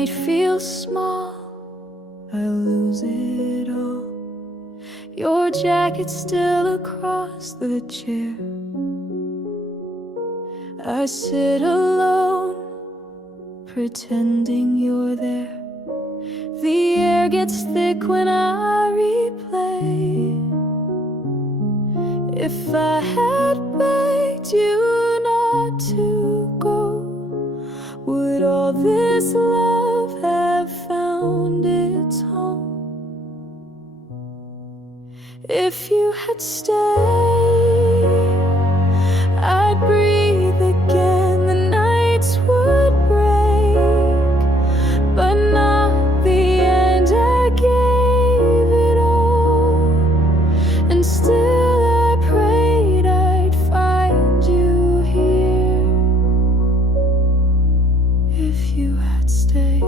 might feel small, I lose it all. Your jacket's still across the chair. I sit alone, pretending you're there. The air gets thick when I replay. If I had begged you not to go, would all this love have found its home? If you had stayed, I'd breathe again. The nights would break, but not the end. I gave it all, and still I prayed I'd find you here. If you had stayed.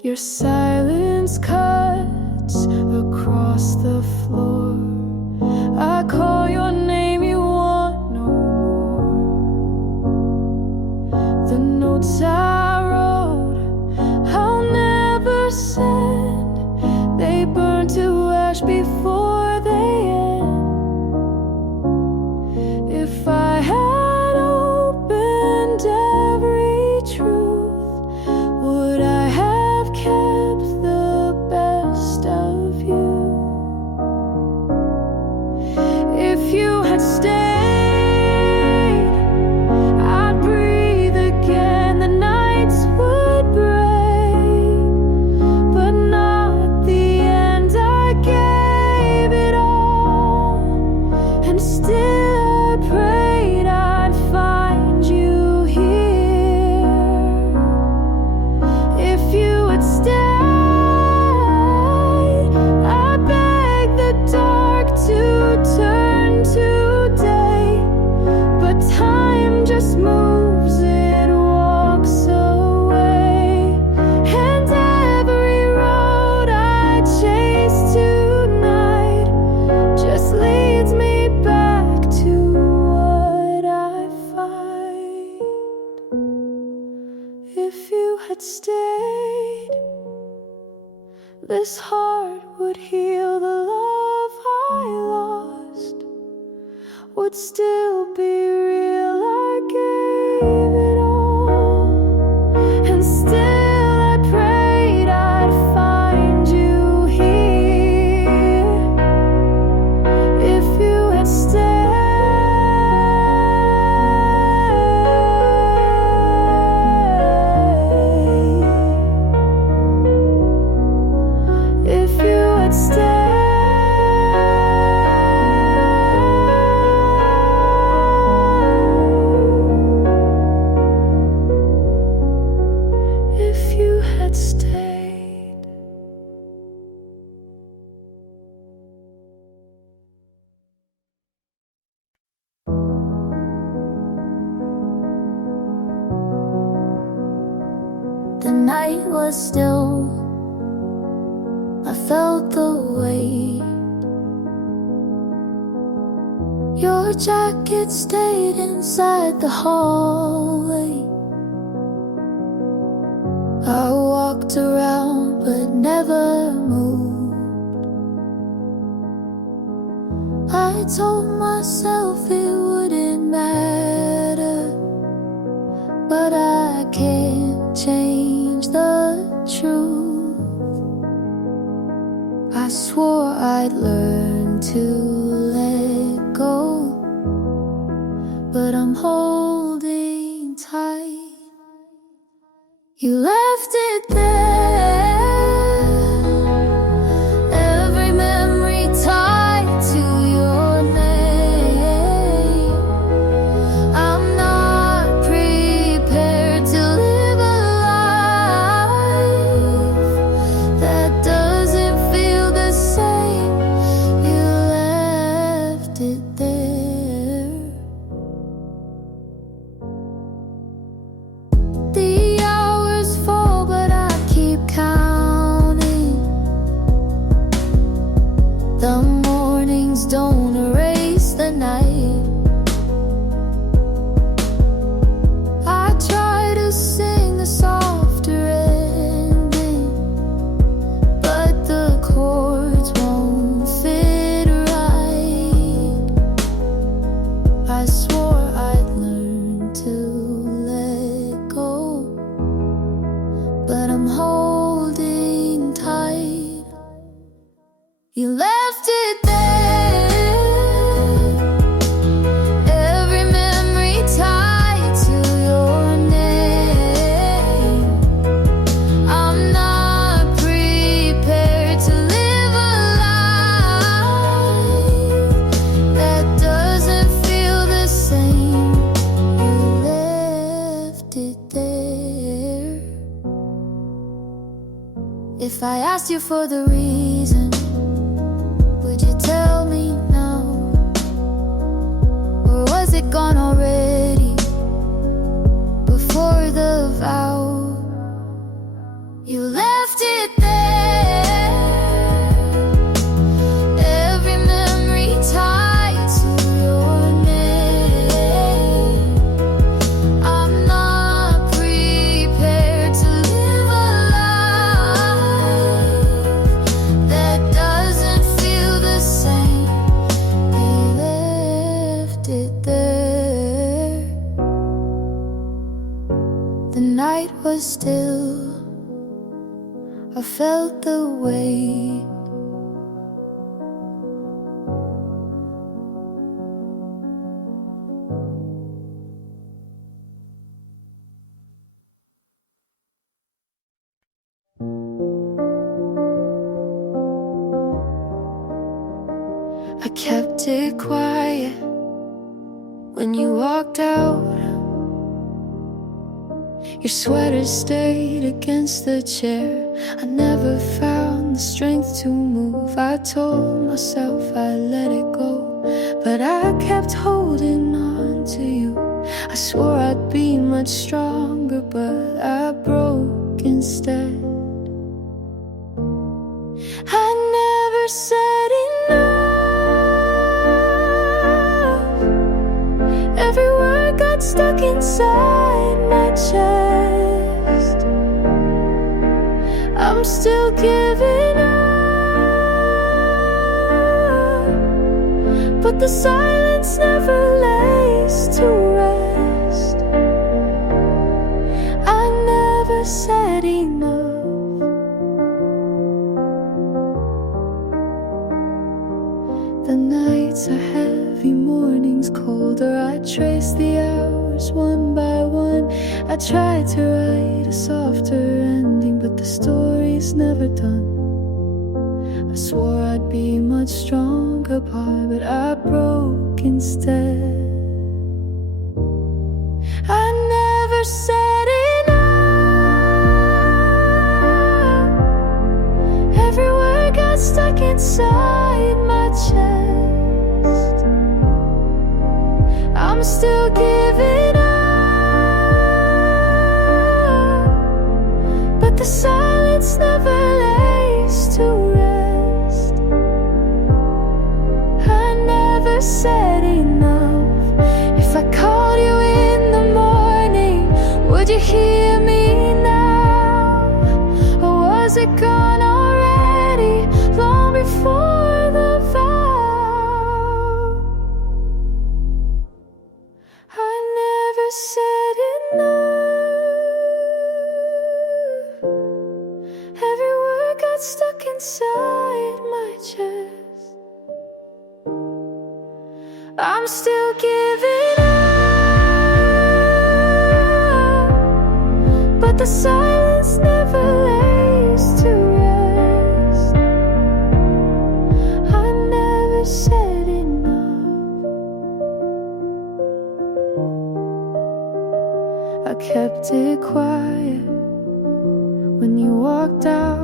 Your silence cuts across the floor. I call your name, you want no more. The notes I wrote, I'll never send. They burn to ash before they end. If I had opened every truth, would I have kept the best of you? If you had stayed, I'd breathe again. The nights would break, but not the end. I gave it all, and still I prayed I'd find you here. If you had stayed, I beg the dark to turn to day, but time just moves, it walks away. And every road I chase tonight just leads me back to what I find. If you had stayed, this heart would heal. The love I lost would still be real. I gave it all, and still I prayed I'd find you here. If you had stayed. If you had stayed. If you had stayed. The night was still, I felt the weight. Your jacket stayed inside the hallway. I walked around but never moved. I told myself it wouldn't matter, but I can't change the truth. I swore I'd learn to let go, but I'm holding tight. You left it there, every memory tied to your name. I'm not prepared to live a life that doesn't feel the same. You left it there. The hours fall, but I If I asked you for the reason, would you tell me now? Or was it gone already before the vow? You left it there, every memory tied to your name. I'm not prepared to live a life that doesn't feel the same. They left it there. The night was still, I felt the weight. I kept it quiet when you walked out. Your sweater stayed against the chair. I never found the strength to move. I told myself I'd let it go, but I kept holding on to you. I swore I'd be much stronger, but I broke instead. I never said enough. Every word got stuck inside my chest. I'm still giving up, but the silence never lays to rest. I never said enough. The nights are heavy, mornings colder. I trace the hours one by one. I tried to write a softer ending, but the story's never done. I swore I'd be much stronger apart, but I broke instead. I never said enough. Every word got stuck inside my chest. I'm still giving up, but the silence never lays to rest. I never said enough. If I called you in the morning, would you hear me now? Or was it gone already, long before the vow? I never said enough. Every word got stuck inside my chest. I'm still giving up, but the silence never lays to rest. I never said enough. I kept it quiet when you walked out.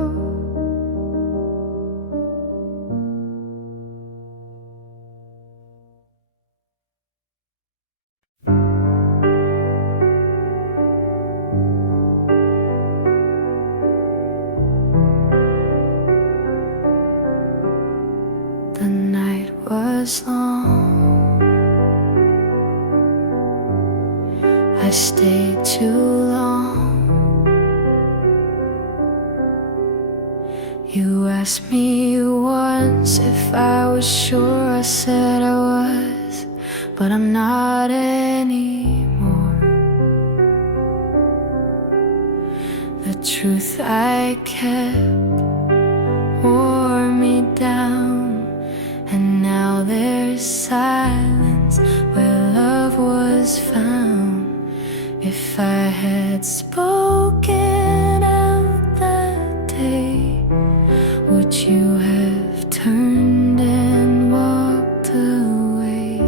The night was long. I stayed too long. You asked me once if I was sure. I said I was, but I'm not anymore. The truth I kept wore me down, and now there's silence where love was found. If I had spoken out that day, would you have turned and walked away?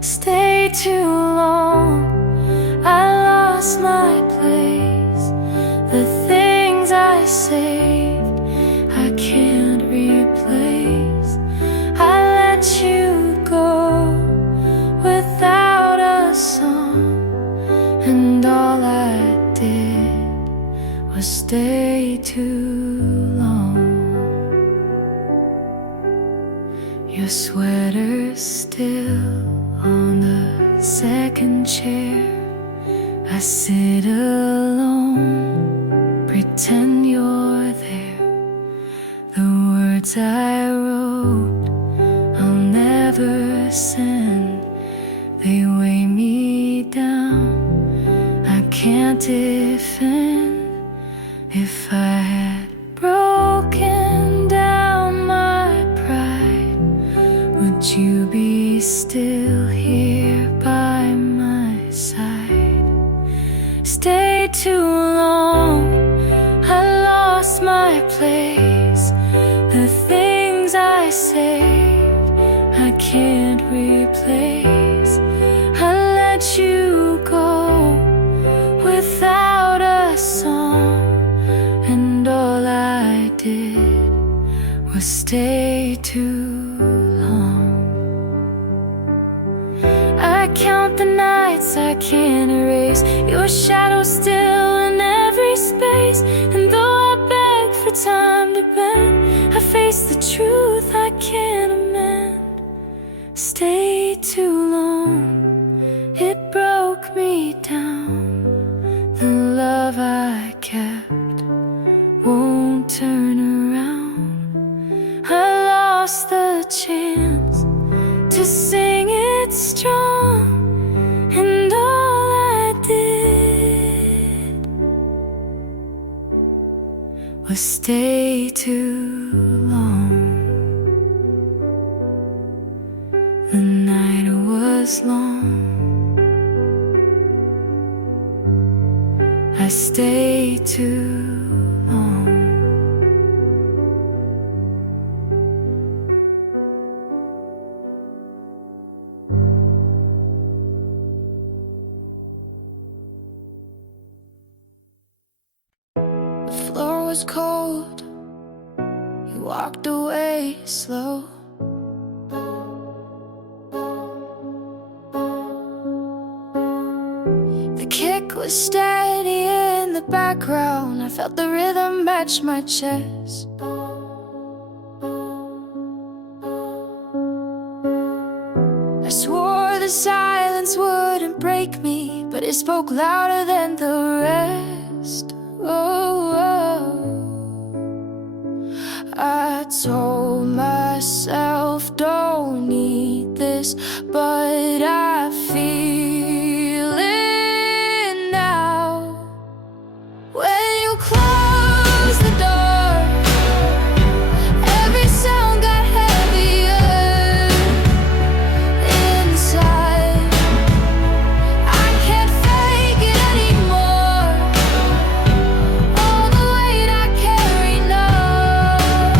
Stay too long, I lost my place. The things I say stay too long. Your sweater's still on the second chair. I sit alone, pretend you're there. The words I wrote, I'll never send. They weigh me down, I can't defend. If I had broken down my pride, would you be still here by my side? Stay too long, I lost my place. The things I saved, I can't replace. I let you go without a song, and all I did was stay too long. I count the nights I can't erase, your shadow still in every space. And though I beg for time to bend, I face the truth I can't amend. Stay too long, it broke me down. The love I kept won't turn around. I lost the chance to sing it strong, and all I did was stay too long. The night was long, I stayed too long. The floor was cold, you walked away slow. The kick was steady in the background, I felt the rhythm match my chest. I swore the silence wouldn't break me, but it spoke louder than the rest. Oh, I told myself don't need this, but I feel it now. When you close the door, every sound got heavier inside. I can't fake it anymore, all the weight I carry, nowhere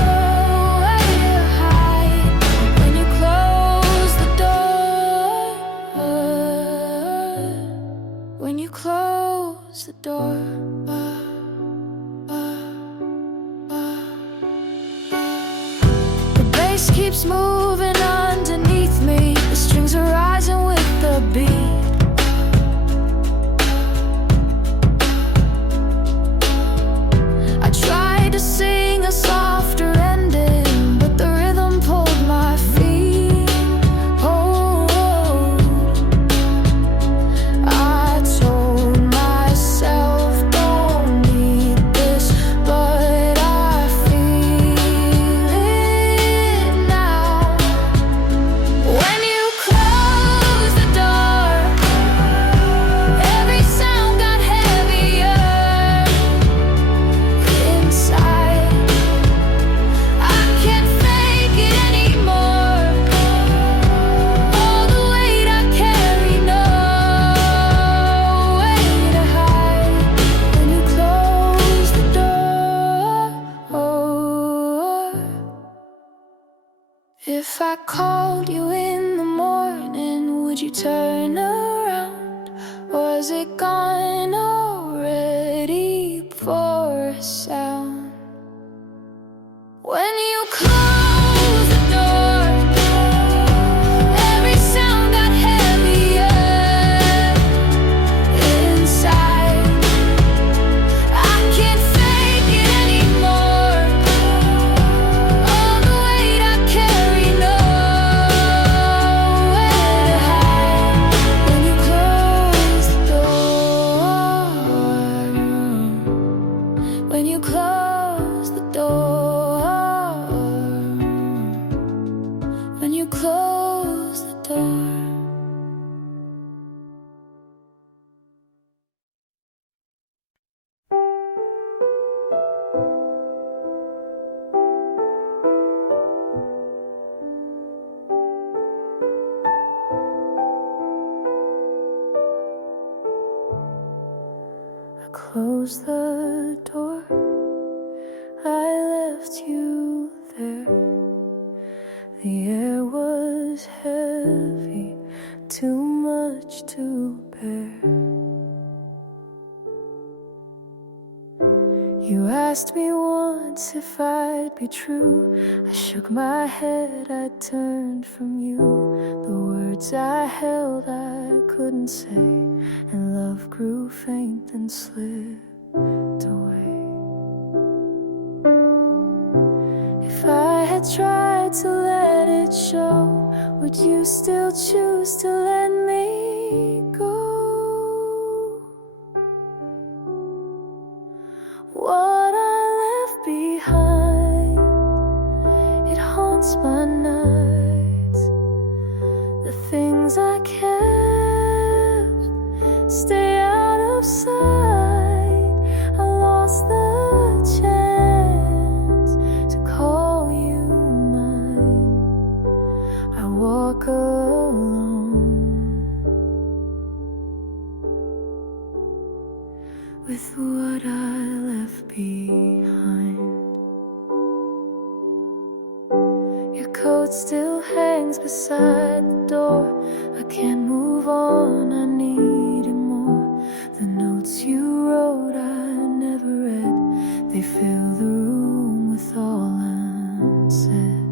to hide. When you close the door, when you close the door, the bass keeps moving underneath me, the strings are rising with the beat. I tried to sing a softer ending, but the rhythm pulled my feet. Oh, I told myself don't need this, but I feel it now. When you close the door, every sound got heavier inside. I can't fake it anymore, all the weight I carry, nowhere to hide. When you close the door, if I called you in the morning, would you turn around? Was it gone already before a sound? When you close the door, every sound got heavier inside. I can't fake when you close the door, when you close the door. I closed the door, I left you there. The air was heavy, too much to bear. You asked me once if I'd be true. I shook my head, I turned from you. The words I held I couldn't say, and love grew faint and slipped away. If I had tried to let it show, would you still choose to let me go? What I left behind, it haunts my nights. The things I kept stay out of sight. I lost the chance to call you mine. I walk alone with what I left behind. Your coat still hangs beside the door. I can't move on, I need it more. The notes you wrote I never read, they fill the room with all unsaid.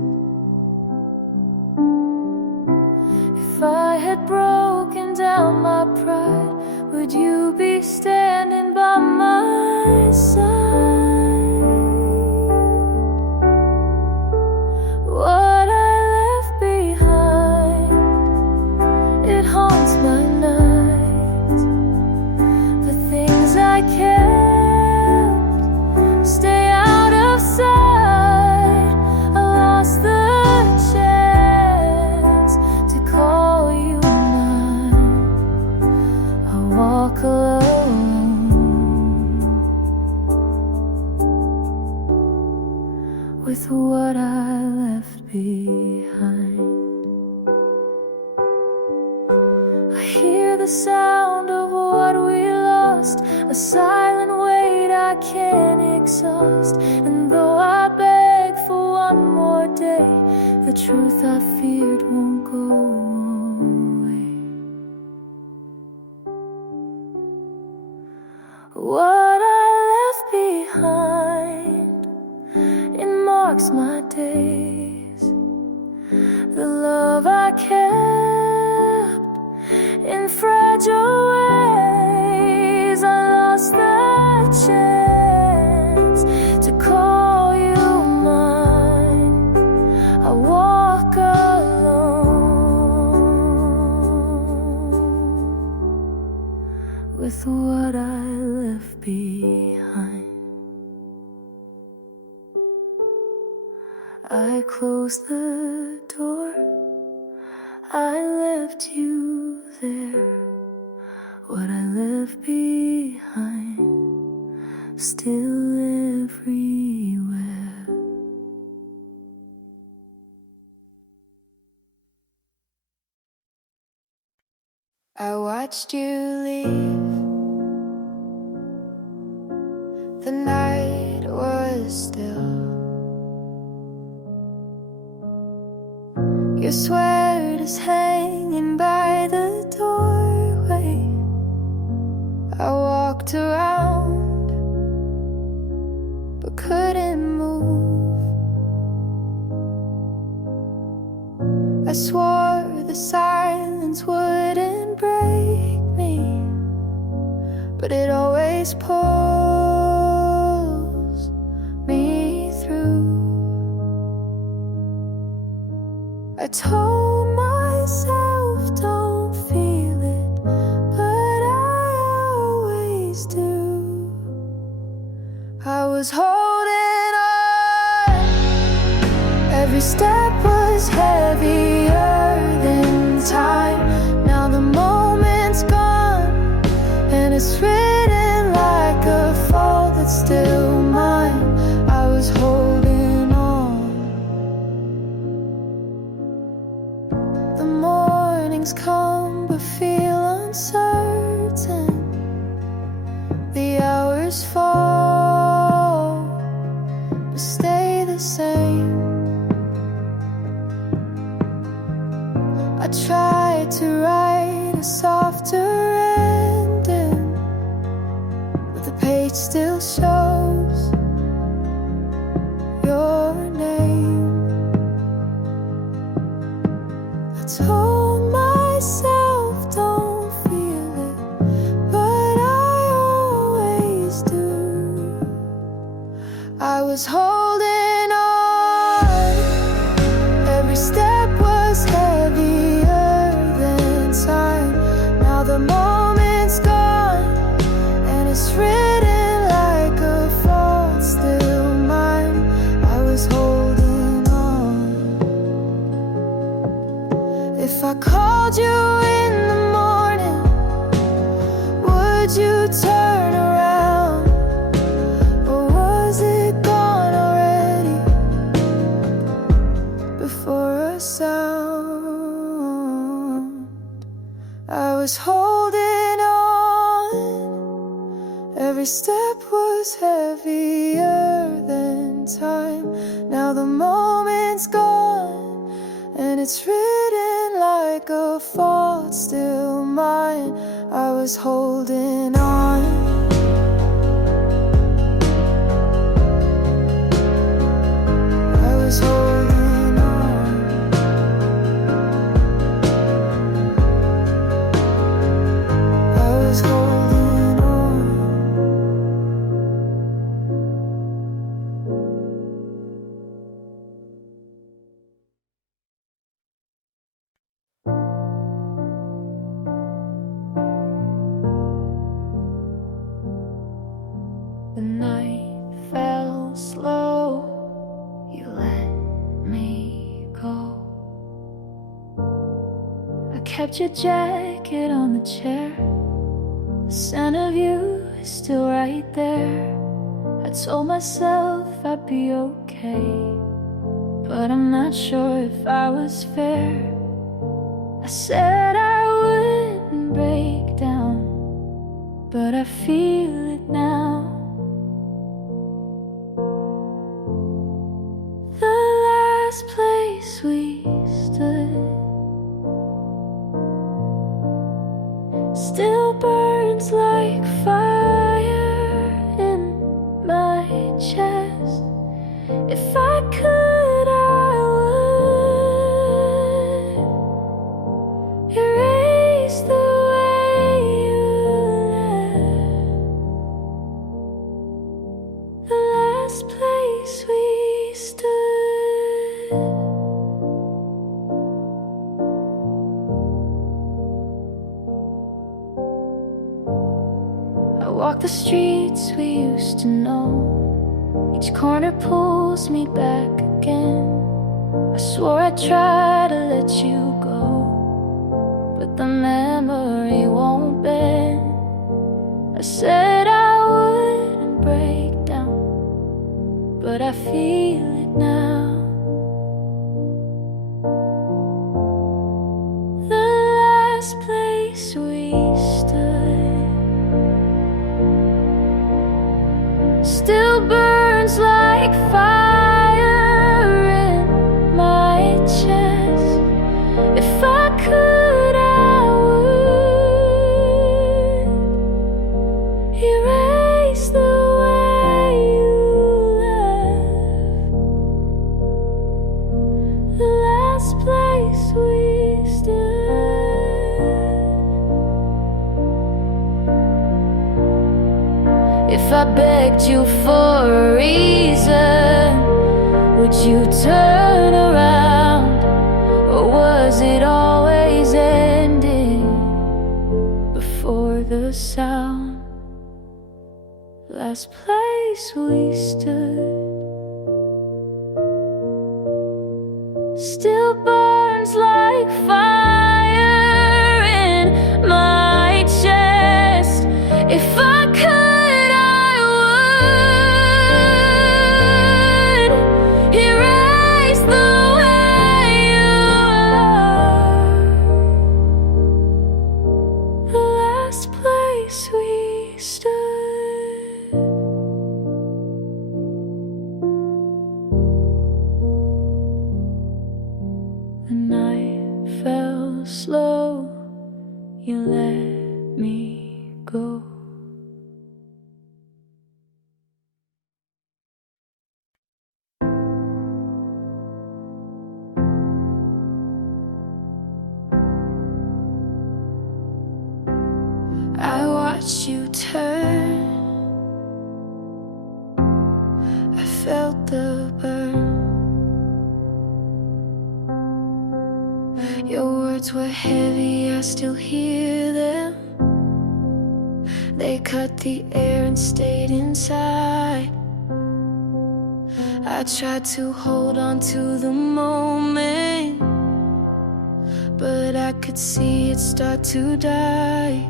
If I had broken down my pride, would you be standing by my side? What I left behind, it haunts my nights. The things I kept stay out of sight. I lost the chance to call you mine. I walk alone with what I left behind. I hear the sound of what we lost, a silent weight I can't exhaust. And though I beg for one more day, the truth I feared won't go away. What I left behind, it marks my days. The love I kept in fragile ways. I lost the chance to call you mine. I walk alone with what I left behind. I closed the door, I left you there. What I left behind, still everywhere. I watched you leave. The night was still. Your sweater is hanging by the doorway. I walked around, but couldn't move. I swore the silence wouldn't break me, but it always pulls me through. I told myself don't feel it, but I always do. I was holding on. Every step was heavier than time. Now the moment's gone, and it's written like a fault that's still mine. I was holding on. The mornings come but feel uncertain. The hours fall but stay the same. I tried to write a softer ending, but the page still shows your name. I told myself don't feel it, but I always do. I was holding on. Every step was heavier than time. Now the moment's gone, and it's written like a fault still mine. I was holding on. If I called you in the morning, would you turn around? Or was it gone already before a sound? I was holding on. Every step was heavier than time. Now the moment's gone, and it's written like a fault still mine. I was holding on. I was holding on. I was holding on. The night fell slow, you let me go. I kept your jacket on the chair. The scent of you is still right there. I told myself I'd be okay, but I'm not sure if I was fair. I said I wouldn't break down, but I feel it now. The last place we stood still burns like fire in my chest. If I could, I would erase the way you left. The last place we stood. I walk the streets we used to know. Each corner pulls me back again. I swore I'd try to let you go, but the memory won't bend. I said I wouldn't break down, but I feel it now. The last place we stood still burns like fire in my chest. If I could, I would erase the way you left. The last place we stood. If I begged you for a reason, would you turn around? Or was it always ending before the sound? last place we stood still burns like fire in my chest. If I could, I would erase the way you are. The last place we stood. The night fell slow, you let me go. I watched you turn, I felt the burn. Your words were heavy, I still hear them. They cut the air and stayed inside. I tried to hold on to the moment, but I could see it start to die.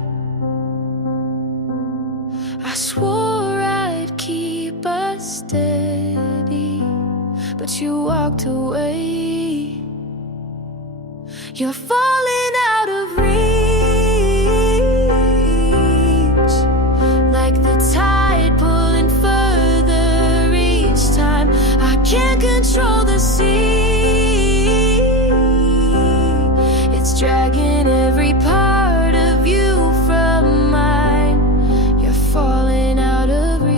I swore I'd keep us steady, but you walked away. You're falling out of reach, like the tide pulling further each time. I can't control the sea, it's dragging every part of you from mine. You're falling out of reach.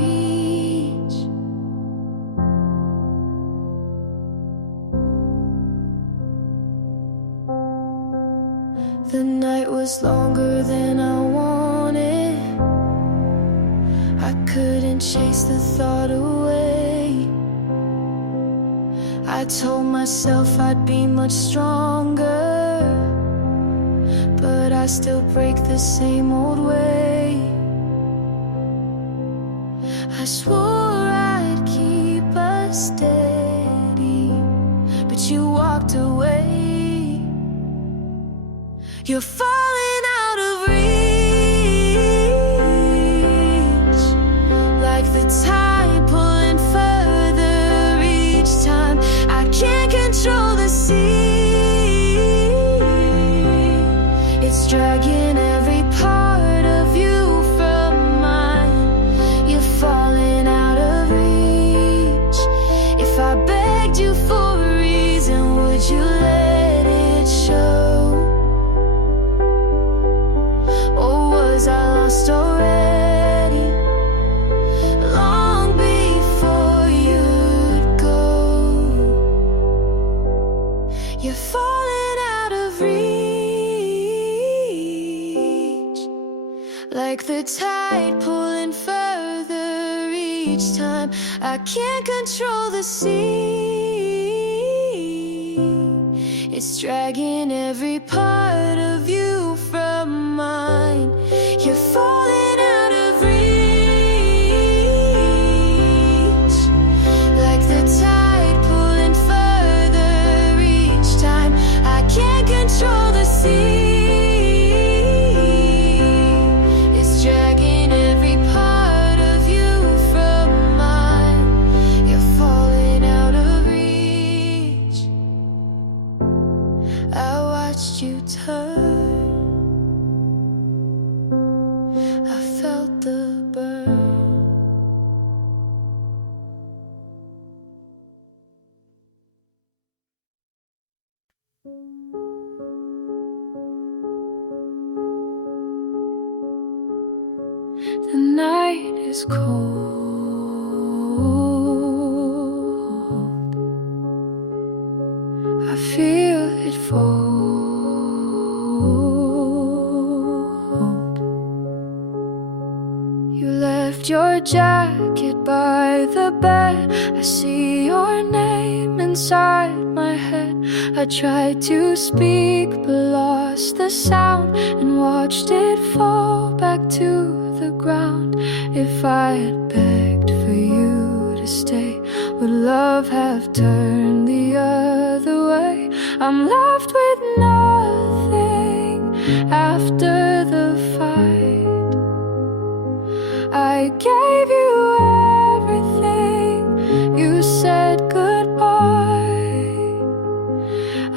The night was longer than I wanted. I couldn't chase the thought away. I told myself I'd be much stronger, but I still break the same old way. I swore I'd keep us steady, but you walked away. You're falling out of reach, like the tide pulling further each time. I can't control the sea, it's dragging every part of you from mine. You're falling out of reach. If I begged you for a reason, would you let it show? I lost already, long before you'd go. You're falling out of reach, like the tide pulling further each time. I can't control the sea, it's dragging every part of you from mine. You're falling out of reach, like the tide pulling further each time. I can't control the sea, it's dragging every part of you from mine. You're falling out of reach. I watched you turn, I felt the burn. The night is cold, I feel it fold. You left your jacket by the bed. I see your name inside my head. I tried to speak but lost the sound and watched it fall back to the ground. If I had begged for you to stay, would love have turned the other way? I'm left with nothing after the fight. I gave you everything, you said goodbye.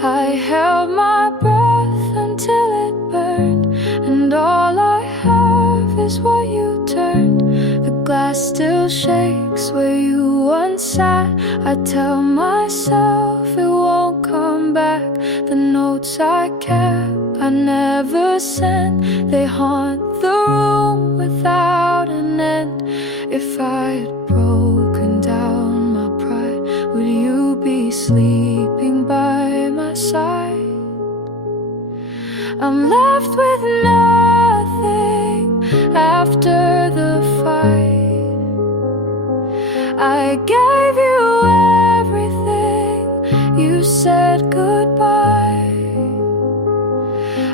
I held my breath until it burned, and all I have is what you turned. The glass still shakes where you once sat. I tell myself it won't come back. The notes I kept, I never sent, they haunt the room without an end. If I had broken down my pride, would you be sleeping by my side? I'm left with nothing after the fight. I gave you everything, you said goodbye.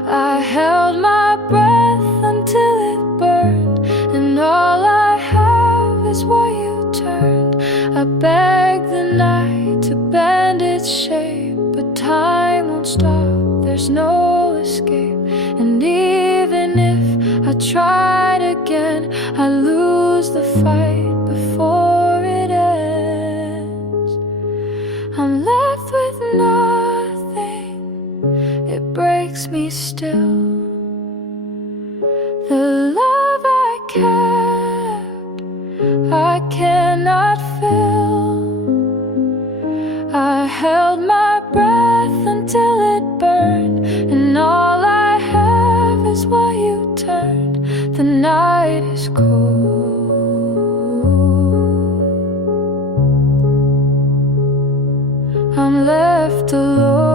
I held my breath until it burned, and all I have is what you turned. I begged the night to bend its shape, but time won't stop, there's no escape. And even if I tried again, I lose the fight before it ends. I'm left with nothing, it breaks me still. The love I kept, I cannot fill. I held my breath until it burned, and all I have is what you turned. The night is cold, I'm left alone.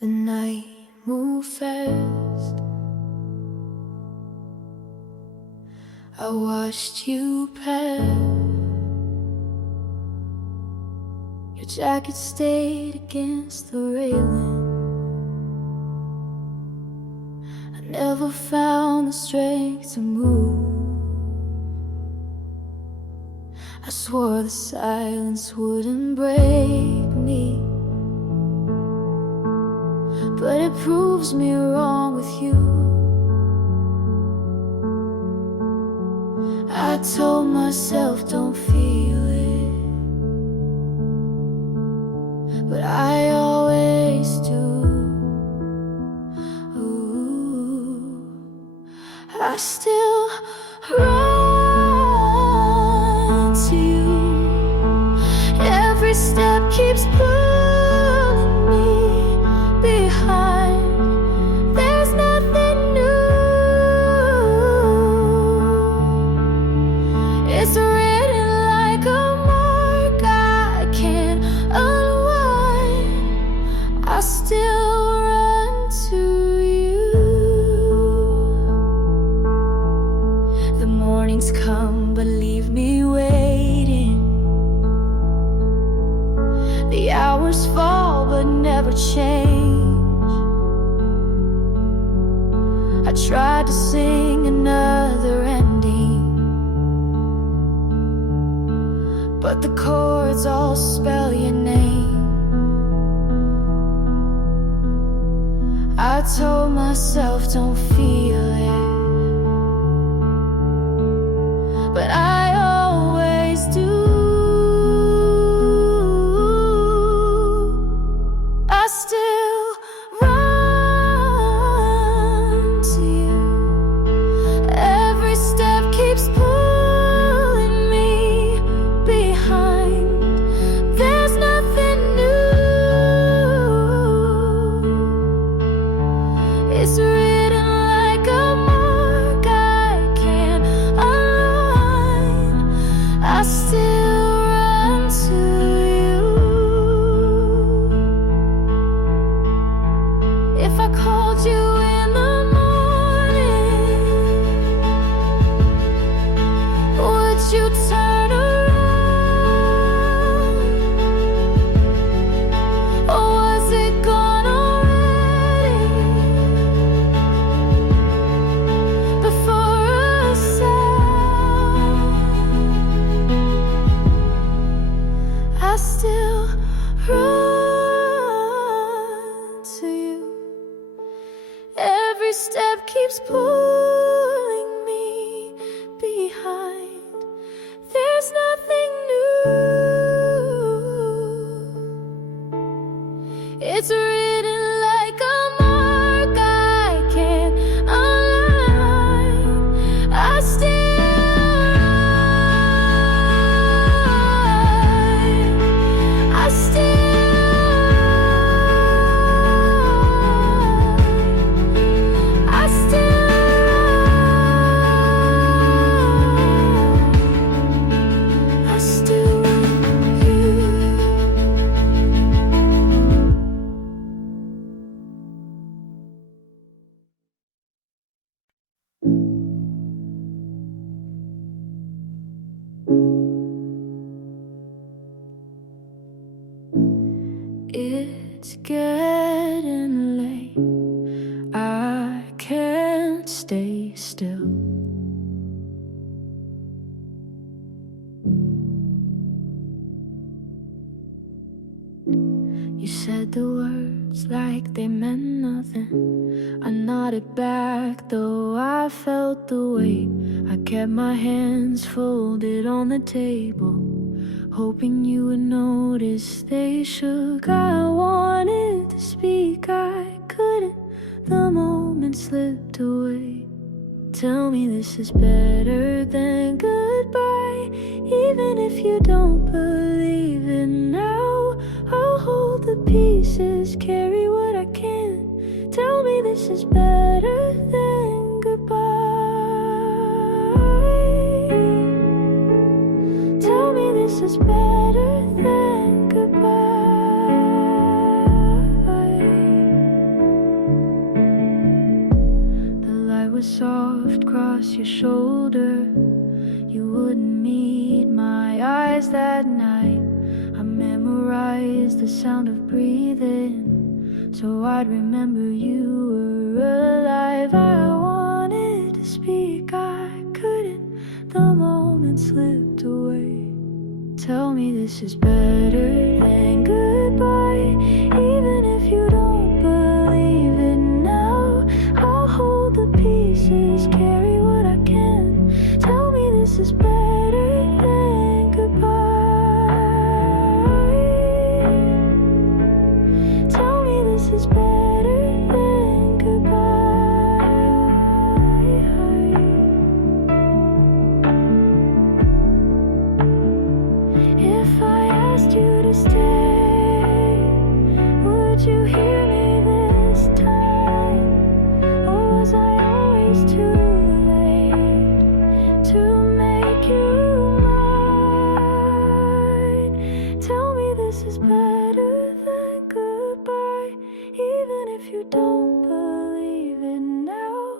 The night moved fast, I watched you pass. Your jacket stayed against the railing. I never found the strength to move. I swore the silence wouldn't break me, but it proves me wrong with you. I told myself don't feel it, but I always do. Ooh, I still run to you. Every step keeps pulling me behind. There's nothing new. It's written like a mark I can't unwind. I still run to you. The mornings come but leave me waiting. The hours fall but never change. I tried to sing another ending, but the chords all spell your name. I told myself don't feel it, but I always do. I still run to you. Every step keeps pulling me behind. There's nothing new. It's written like a mark keeps pulling me behind. There's nothing new. It's written like a mark I can't align. I still It's getting late. I can't stay still. You said the words like they meant nothing. I nodded back, though I felt the weight. I kept my hands folded on the table, hoping you would notice they shook. I wanted to speak, I couldn't. The moment slipped away. Tell me this is better than goodbye. Even if you don't believe it now, I'll hold the pieces, carry what I can. Tell me this is better than goodbye. Tell me this is better than goodbye. The light was soft across your shoulder. You wouldn't meet my eyes that night. I memorized the sound of breathing, so I'd remember you were alive. I wanted to speak, I couldn't. The moment slipped away. Tell me this is better than goodbye. Even if you don't believe it now, I'll hold the pieces, carry what I can. Tell me this is better than goodbye. Tell me this is better than goodbye. If I asked you to stay, would you hear me this time? Or was I always too late to make you mine? Tell me this is better than goodbye. Even if you don't believe it now,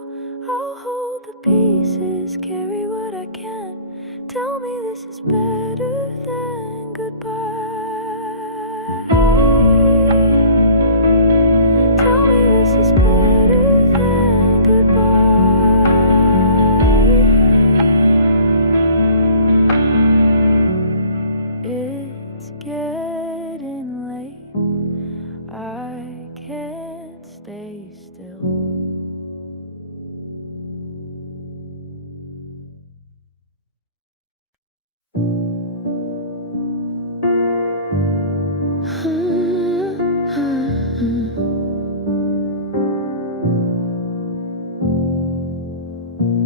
I'll hold the pieces, carry what I can. Tell me this is better than goodbye. Tell me this is better than goodbye. It's getting late. I can't stay still.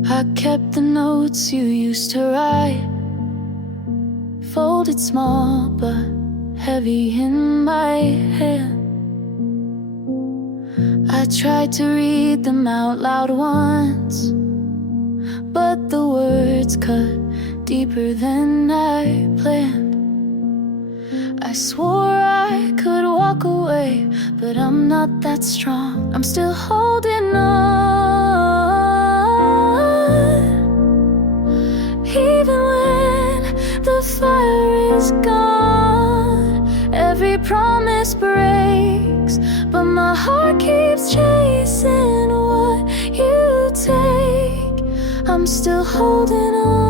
I kept the notes you used to write, folded small but heavy in my hand. I tried to read them out loud once, but the words cut deeper than I planned. I swore I could walk away, but I'm not that strong. I'm still holding on, even when the fire is gone. Every promise breaks, but my heart keeps chasing what you take. I'm still holding on.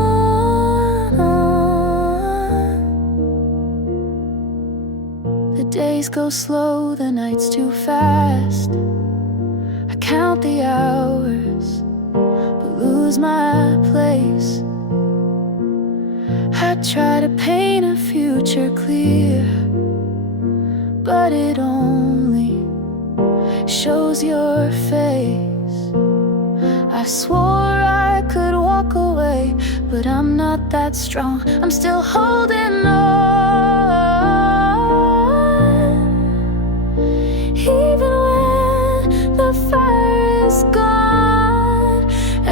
The days go slow, the nights too fast. I count the hours, but lose my place. I try to paint a future clear, but it only shows your face. I swore I could walk away, but I'm not that strong. I'm still holding on, even when the fire is gone.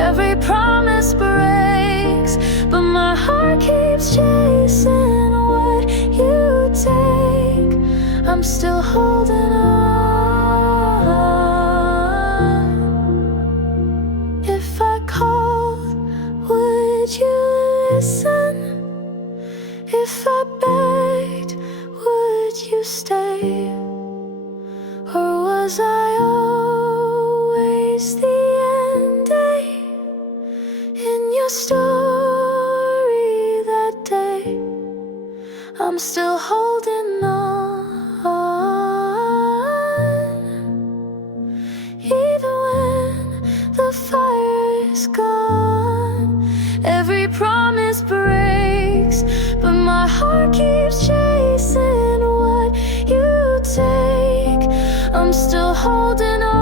Every promise breaks, but my heart keeps chasing what you take. I'm still holding on. If I called, would you listen? If I begged, would you stay? Or was I always the ending in your story that day? I'm still holding on, even when the fire is gone. Every promise breaks, but my heart keeps chasing what you take. I'm still holding on.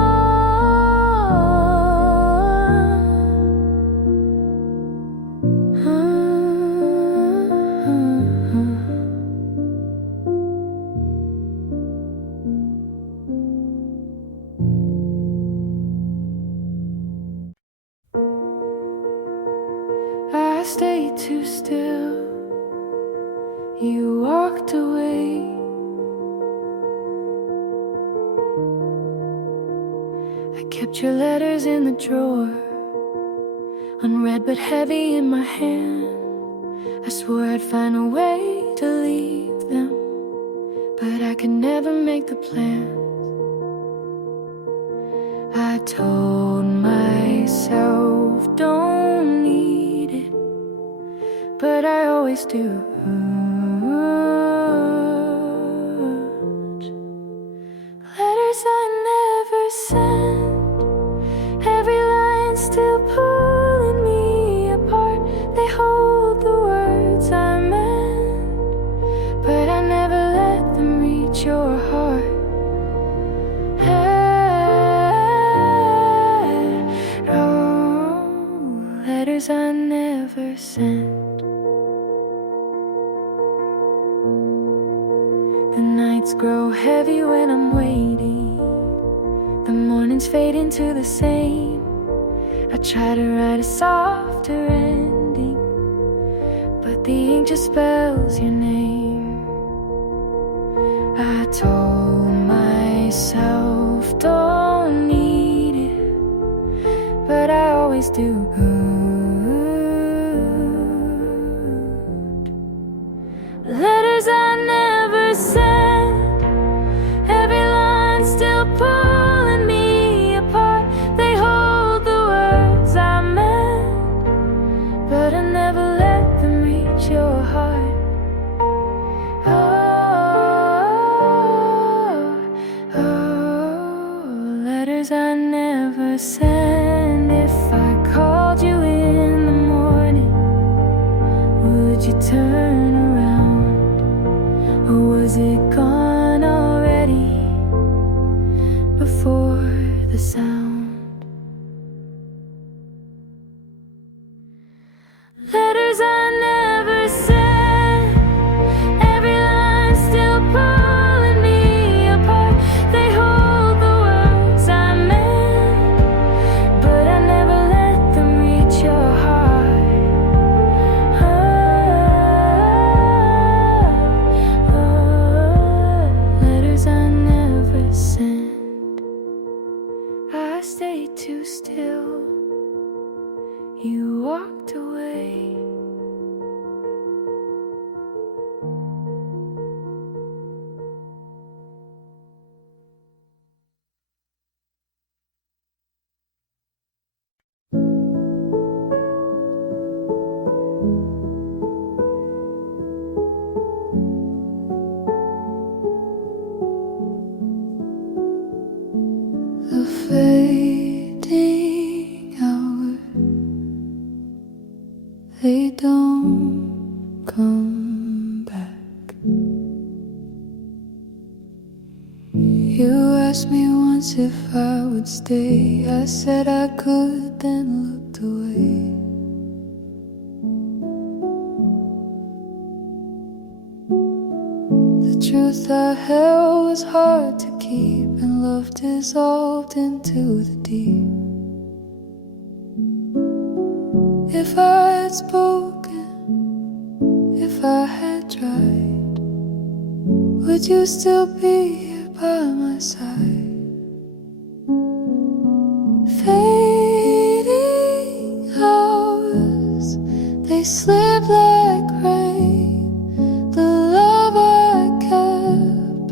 I stayed too still, you walked away. I kept your letters in the drawer, unread but heavy in my hand. I swore I'd find a way to leave them, but I could never make the plan. I told myself don't need it, but I always do. Letters I never sent, every line still pulling me apart. They hold the words I meant, but I never let them reach your heart. Letters I never sent. The nights grow heavy when I'm waiting, the mornings fade into the same. I try to write a softer ending, but the ink just spells your name. I told myself don't need it, but I always do. Letters I never sent, every line still pulling me apart. They hold the words I meant, but I never let them reach your heart. Letters I never sent. If I called you in the morning, would you turn around? Or was it gone already before the sound? Letters I never sent, every line still pulling me apart. They hold the words I meant, but I never let them reach your heart. Letters I never sent. I stayed too still, you walked away. The face asked me once if I would stay. I said I could, then looked away. The truth I held was hard to keep, and love dissolved into the deep. If I had spoken, if I had tried, would you still be here by my side? Fading hours, they slip like rain. The love I kept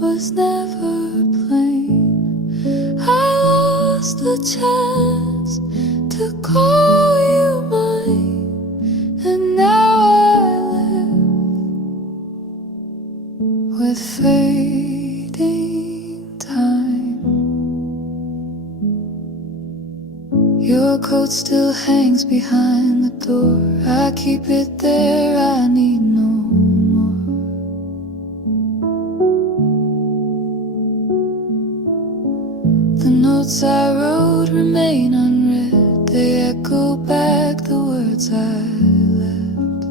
was never plain. I lost the chance to call you mine, and now I live with fading time. Your coat still hangs behind the door. I keep it there, I need no more. The notes I wrote remain unread. They echo back the words I left.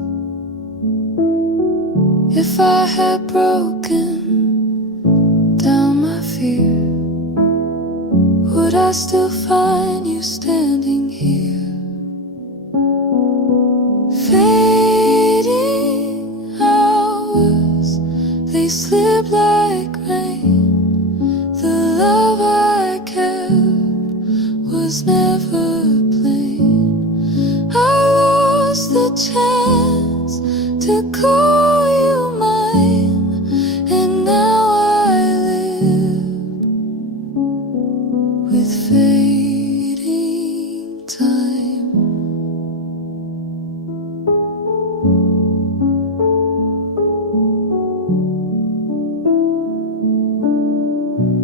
If I had broken down my fear, would I still find you standing here? Fading hours, they slip like rain. The love I kept was never plain. I lost the chance to call you mine, and now I live with fading time.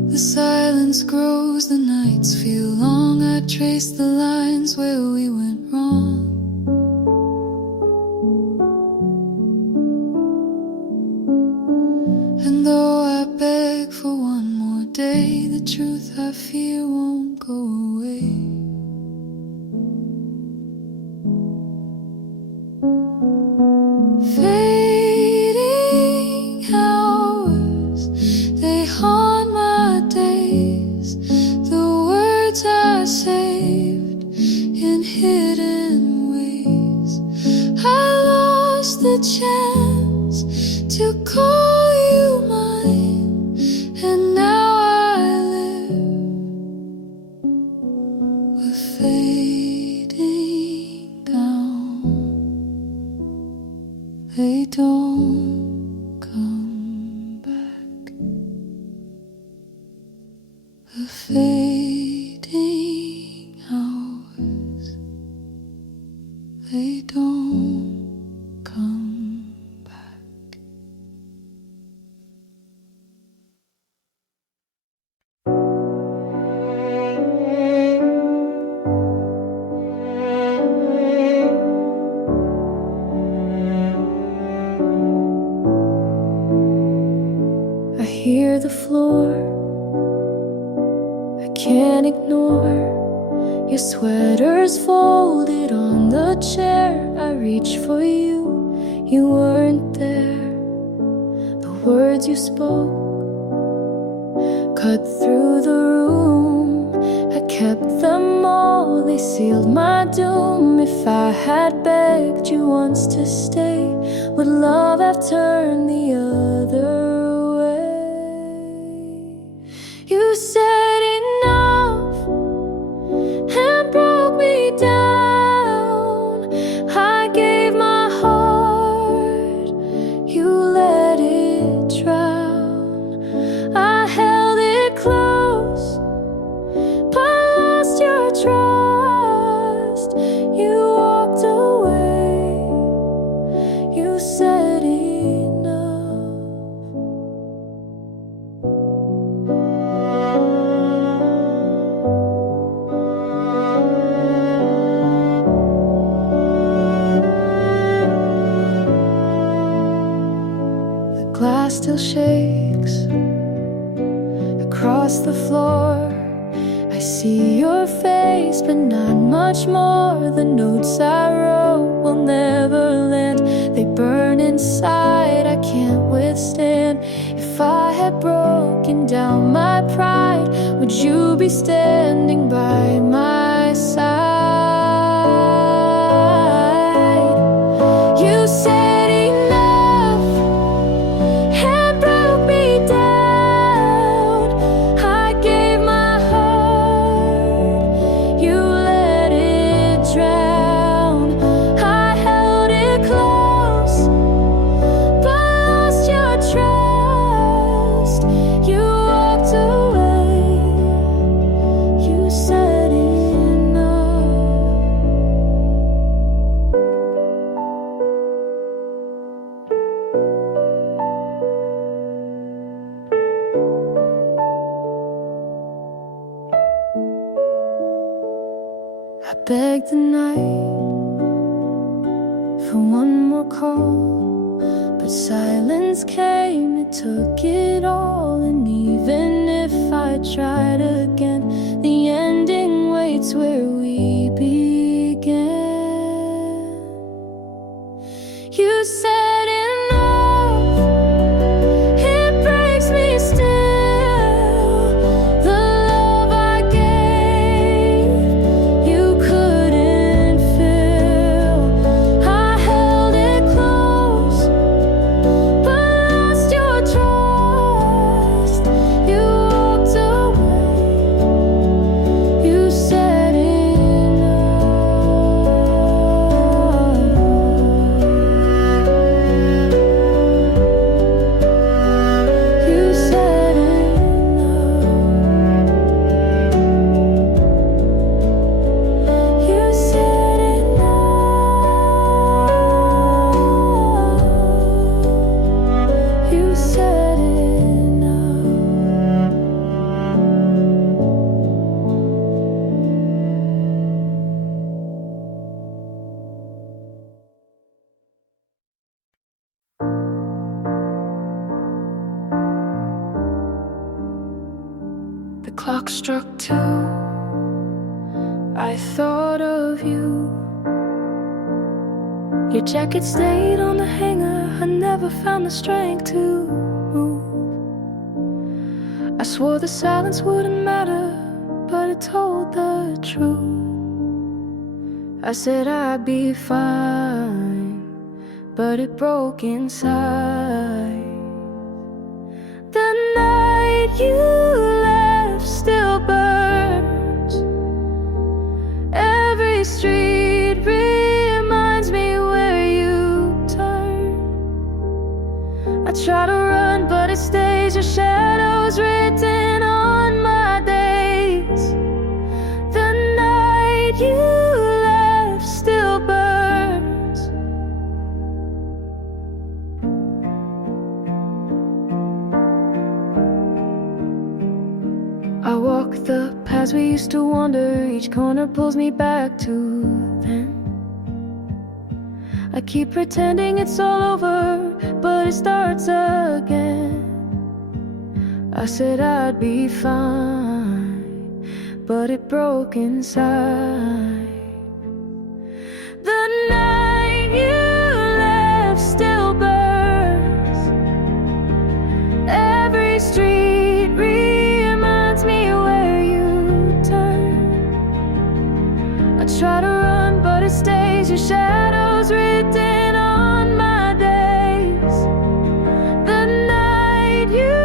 The silence grows, the nights feel long. I trace the lines where we went wrong. And though I beg for one more day, the truth I fear won't go away. Fading hours, they haunt my days. The words I saved in hidden ways. I lost the chance to call you mine, and now I live with fading down. They don't come back. The fading hours, they don't come back. I hear the floor, I can't ignore. Your sweater's folded on the chair. I reach for you, you weren't there. The words you spoke cut through the room. I kept them all, they sealed my doom. If I had begged you once to stay, would love have turned the other way? You said enough and broke me down. I gave my heart, you let it drown. I held it close, but lost your trust. You walked away, you said enough. The glass still shakes across across the floor. I see your face, but not much more. The notes I wrote will never land. They burn inside, I can't withstand. If I had broken down my pride, would you be standing by my side? You said enough and broke me down. I gave my heart, you let it drown. I held it close, but lost your trust. You walked away, you said enough. I begged the night for one more call, but silence came, it took it all. And even if I tried again, the ending waits where we began. You said enough, it breaks me still. The love I gave, you couldn't fill. I held it close, but lost your trust. You walked away, you said enough. You said enough. You said enough. You said enough. The clock struck 2. I thought of you. Your jacket stayed on the hanger. I never found the strength to move. I swore the silence wouldn't matter, but it told the truth. I said I'd be fine, but it broke inside. The night you left still burns. Every street reminds me where you turned. I try to run, but it stays. Your shadow's written on my days. The night you left still burns. I walk the paths we used to wander. Each corner pulls me back to then. I keep pretending it's all over, but it starts again. I said I'd be fine, but it broke inside. The night you left still burns. Every street reminds me where you turn. I try to run, but it stays. Your shadow's written on my days. The night you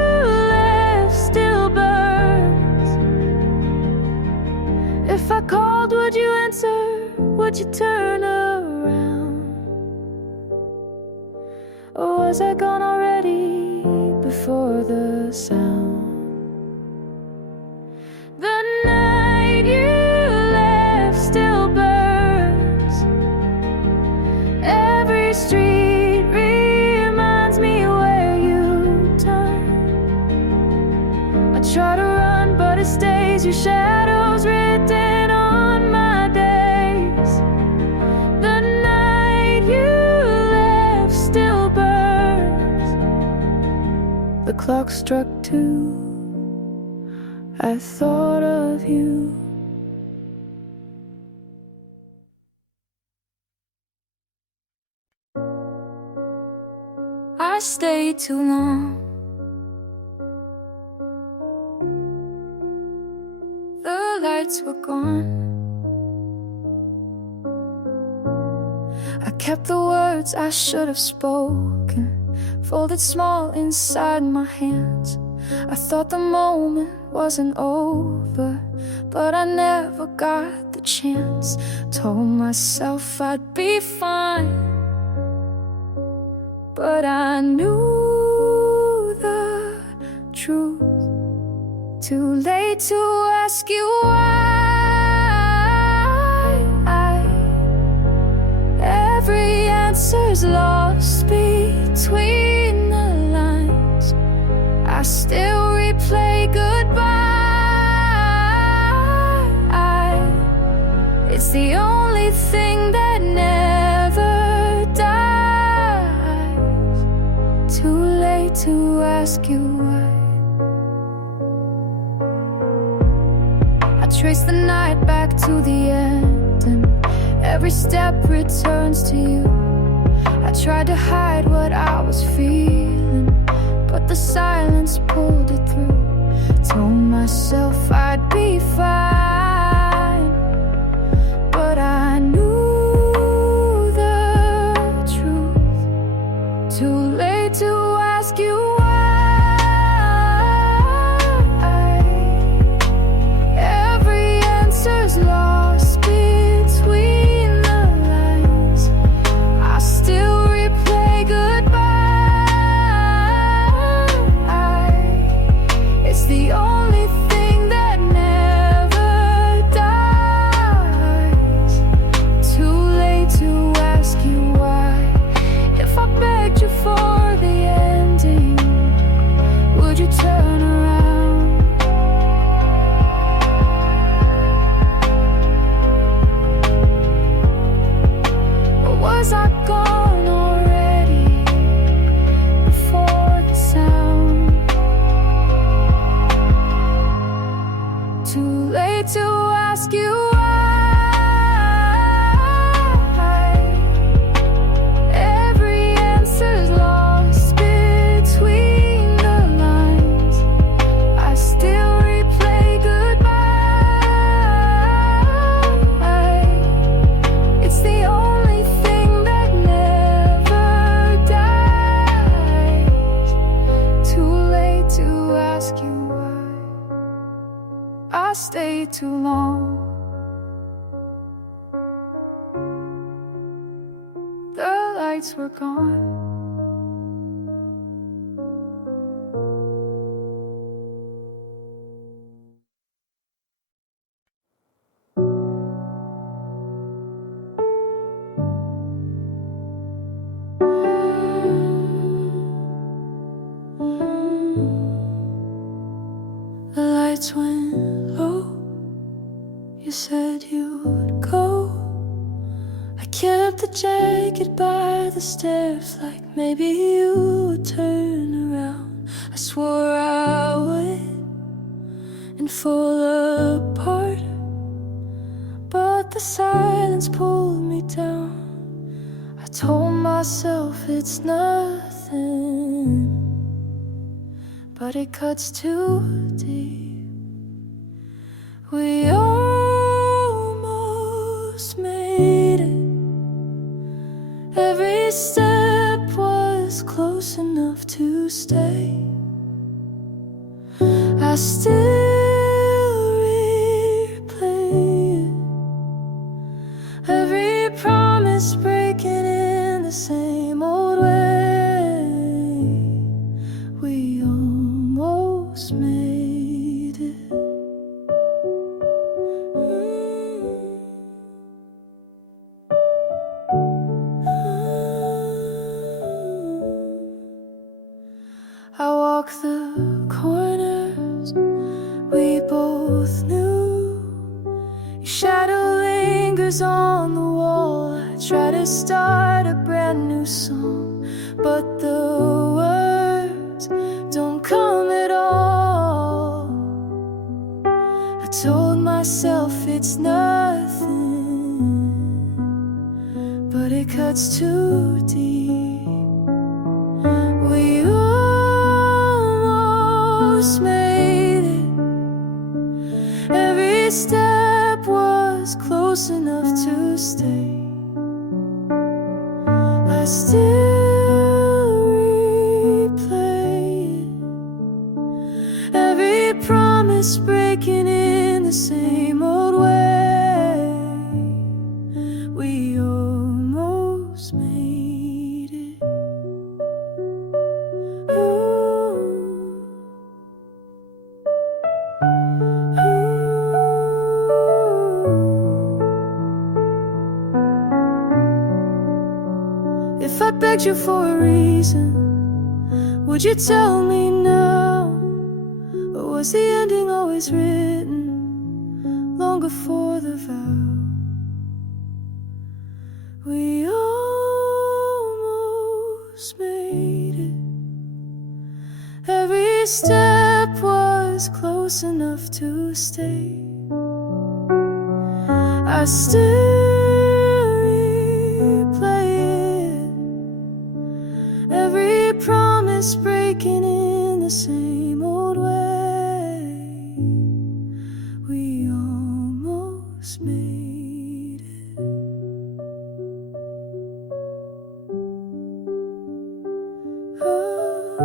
left still burns. If I called, would you answer? Would you turn around? Or was I gone already before the sound? The night you left still burns. Every street reminds me where you turn. I try to run, but it stays. Your shadow's written on my days. The night you left still burns. The clock struck 2. I thought of you. I stayed too long. The lights were gone. I kept the words I should have spoken, folded small inside my hands. I thought the moment wasn't over, but I never got the chance. Told myself I'd be fine, but I knew the truth. Too late to ask you why. Every answer's lost between the lines. I still replay goodbye. It's the only thing that never dies. Too late to ask you why. I trace the night back to the end, and every step returns to you. I tried to hide what I was feeling, but the silence pulled it through. Told myself I'd be fine, but I knew the truth. Too late to ask you why. Every answer's lost between the lines. I still replay goodbye. It's the only thing that never dies. Too late to ask you why. If I begged you for the ending, would you turn around? Or was I gone already before the sound? Too late to ask you why. Every answer's lost between the lines. I still replay goodbye. It's the only thing that never dies. Too late to ask you why. I stayed too long. The lights were gone. The lights went low. You said you'd go. I kept the jacket by the stairs, like maybe you would turn around. I swore I would and fall apart, but the silence pulled me down. I told myself it's nothing, but it cuts too deep. We almost made it. Every step was close enough to stay. I still replay it. Every promise breaking in the same old way. We almost made it. I walk the corners we both knew. Your shadow lingers on the wall. I try to start a brand new song, but the words don't come at all. told myself it's nothing, but it cuts too deep. We almost made it. Every step was close enough to stay. I still replay it. Every promise breaking in the same old way. We almost made it. Ooh. If I begged you for a reason, would you tell me now? Or was the ending always written long before the vow? We almost made it. Every step was close enough to stay. I still replay it. Every promise breaking in the same old way. We almost made it. Oh,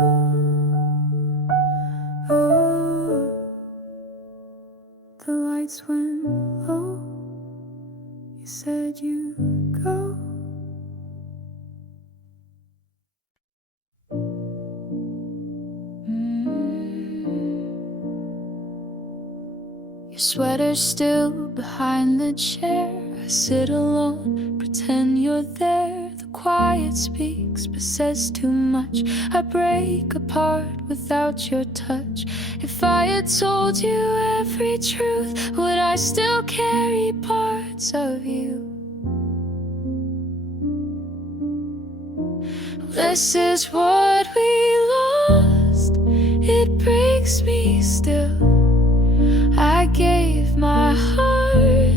oh. The lights went low. You said you'd go. Your sweater's still behind the chair. I sit alone, pretend you're there. The quiet speaks but says too much. I break apart without your touch. If I had told you every truth, would I still carry parts of you? This is what we lost. It breaks me still. I gave my heart,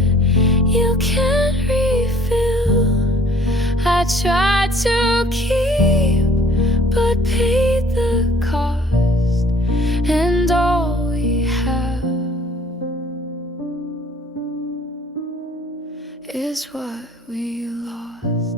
you can't refill. I tried to keep, but paid the cost. And all we have is what we lost.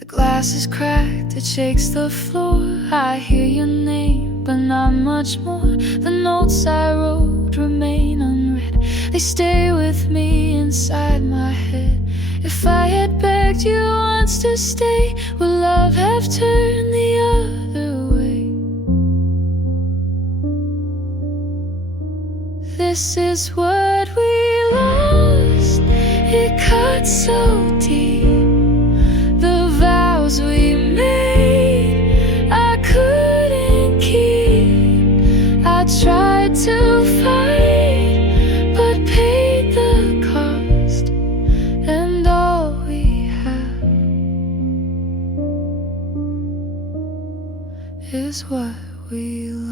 The glass is cracked, it shakes the floor. I hear your name, but not much more. The notes I wrote remain unread. They stay with me inside my head. If I had begged you once to stay, would love have turned the other way? This is what we lost. It cuts so deep. The vows we made, I couldn't keep. I tried to fight, but paid the cost. And all we have is what we lost.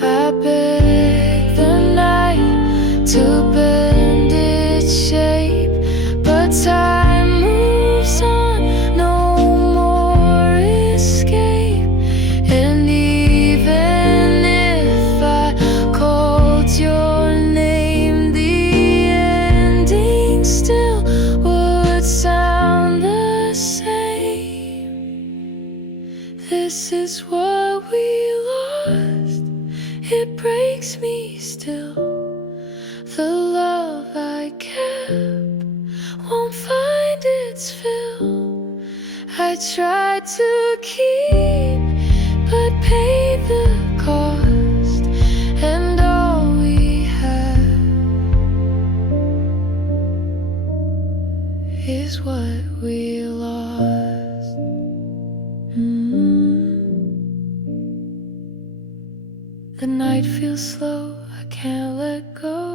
I begged the night to bend its shape, but time moves on, no more escape. And even if I called your name, the ending still would sound the same. This is what we lost. It breaks me still. The love I kept won't find its fill. I tried to keep, but paid the cost. And all we have is what we lost. The night feels slow, I can't let go.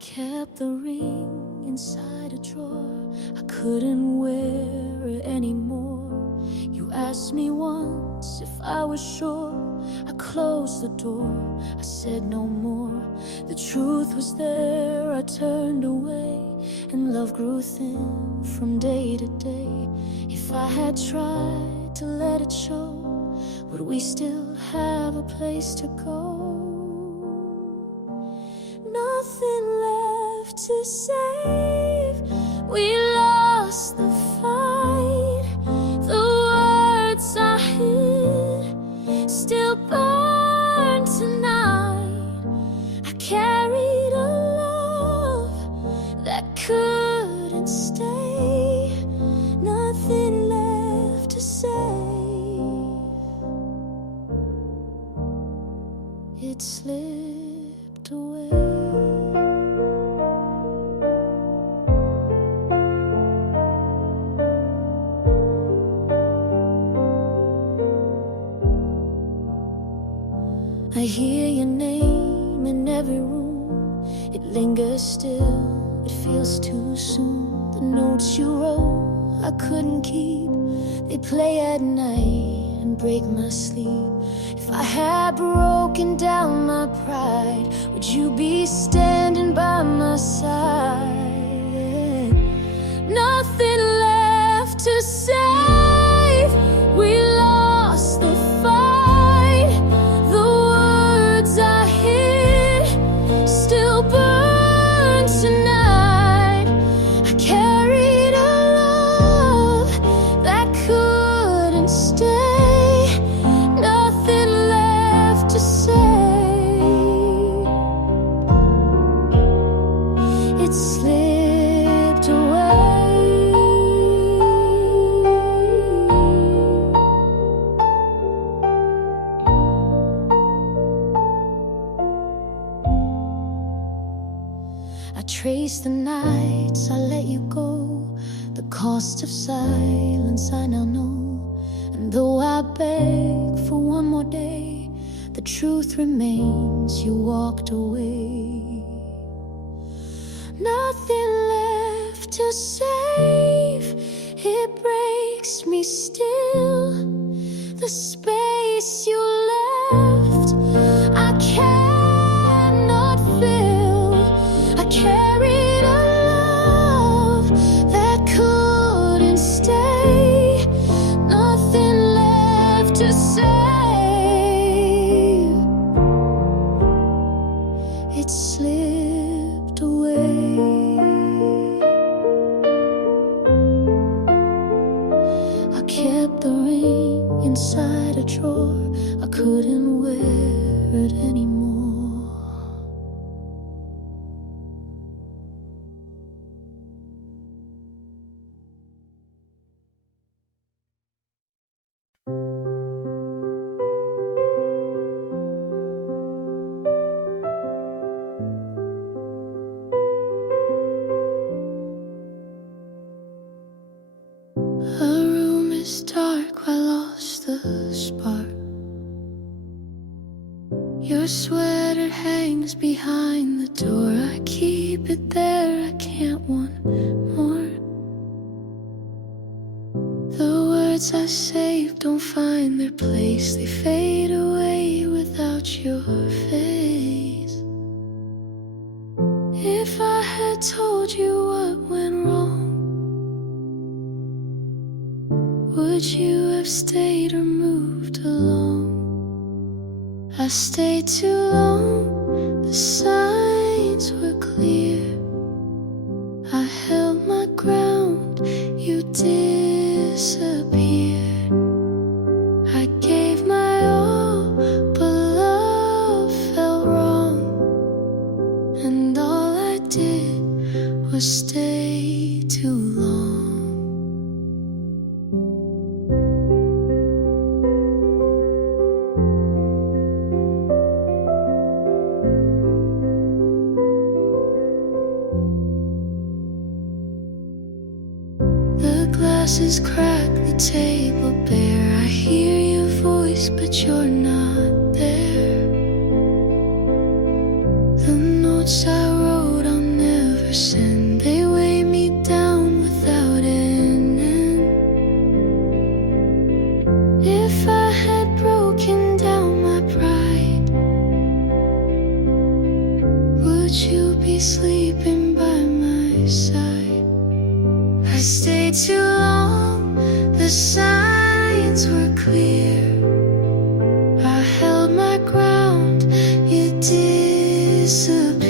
Kept the ring inside a drawer. I couldn't wear it anymore. You asked me once if I was sure. I closed the door, I said no more. The truth was there, I turned away, and love grew thin from day to day. If I had tried to let it show, would we still have a place to go? Nothing left to save. We lost the fight. The words I hid still burn tonight. I carried a love that couldn't stay. Nothing left to save. It slipped away. I hear your name in every room. It lingers still, it feels too soon. The notes you wrote I couldn't keep, they play at night and break my sleep. If I had broken down my pride, would you be standing by my side? Nothing left to save. We lost the fight. The words I hid still burn tonight. I carried a love that couldn't stay. Nothing left to say. It slipped away. I trace the nights I let you go, the cost of silence I now know. And though I beg for one more day, the truth remains, you walked away. Nothing left to save. It breaks me still. The space you left, I cannot fill. I carried a love that couldn't stay. Nothing left to say. It slipped away. I kept the ring inside a drawer. I couldn't wear it anymore. A room is dark, I lost the spark. Your sweater hangs behind the door. I keep it there, I can't want more. The words I saved don't find their place. They fade away without your face. If I had told you what went wrong, would you have stayed or moved along? I stayed too long, the signs were clear. I held my ground, you disappeared. I gave my all, but love felt wrong. And all I did was stay too long. glasses crack the table bare. I hear your voice, but you're not there. The notes I wrote I'll never send, they weigh me down without ending. If I had broken down my pride, would you be sleeping by my side? I stayed too long, the signs were clear. I held my ground, you disappeared.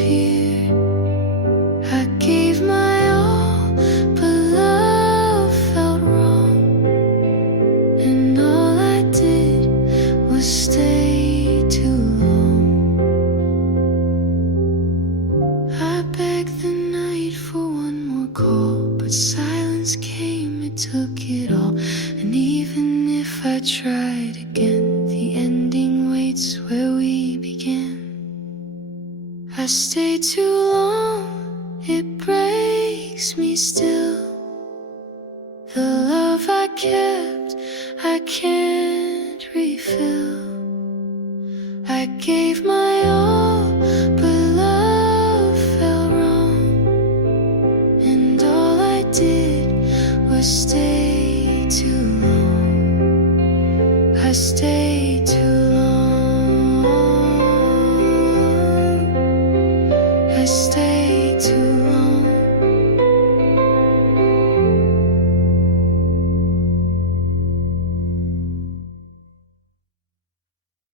I gave my all, but love felt wrong, and all I did was stay too long. I begged the night for one more call, but silence came, it took it all. And even if I tried again, the ending waits where we began. I stayed too long, it breaks me still. The love I kept, I can't refill. I gave my all, but love felt wrong, and all I did was stay too long. I stayed